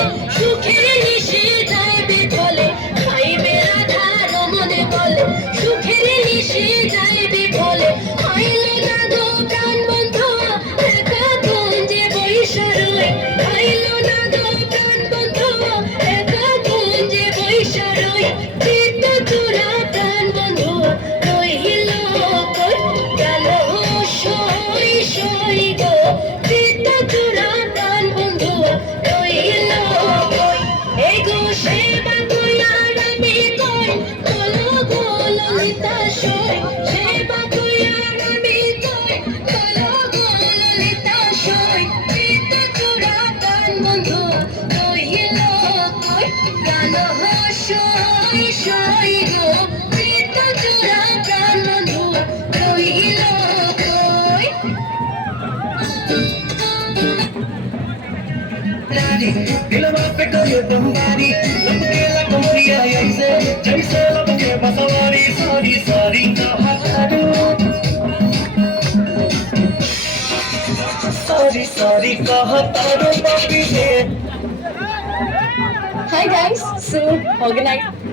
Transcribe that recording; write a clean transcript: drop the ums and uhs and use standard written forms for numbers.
বলে সুখের নিশে যায় বিফলে খাইবে রাধা রমনে বলে সুখের নিশে যায় বিফলে হইল না গো প্রাণ বন্ধু একা কুঞ্জে বৈশা রই হইল না গো প্রাণ বন্ধু একা কুঞ্জে বৈশা রই চিত্ত চূড়া প্রাণ বন্ধু রইল কই গেল সই সই গো চিত্ত চূড়া প্রাণ বন্ধু রইল কই এই গো সেবা কইয়ার আমি কই কলো গো ললিতা সই সেবা কইয়ার আমি কই কলো গো ললিতা সই চিত্ত চূড়া প্রাণ বন্ধু রইল কই গেল সই সই গো চিত্ত চূড়া প্রাণ বন্ধু রইল কই दिलवा पे कोई तुम्हारी लपके लपकिया ऐसे जैसे लपके बसवारी सारी सारी कहा करो सारी सारी कहा तारो पापी से Hi guys, so organized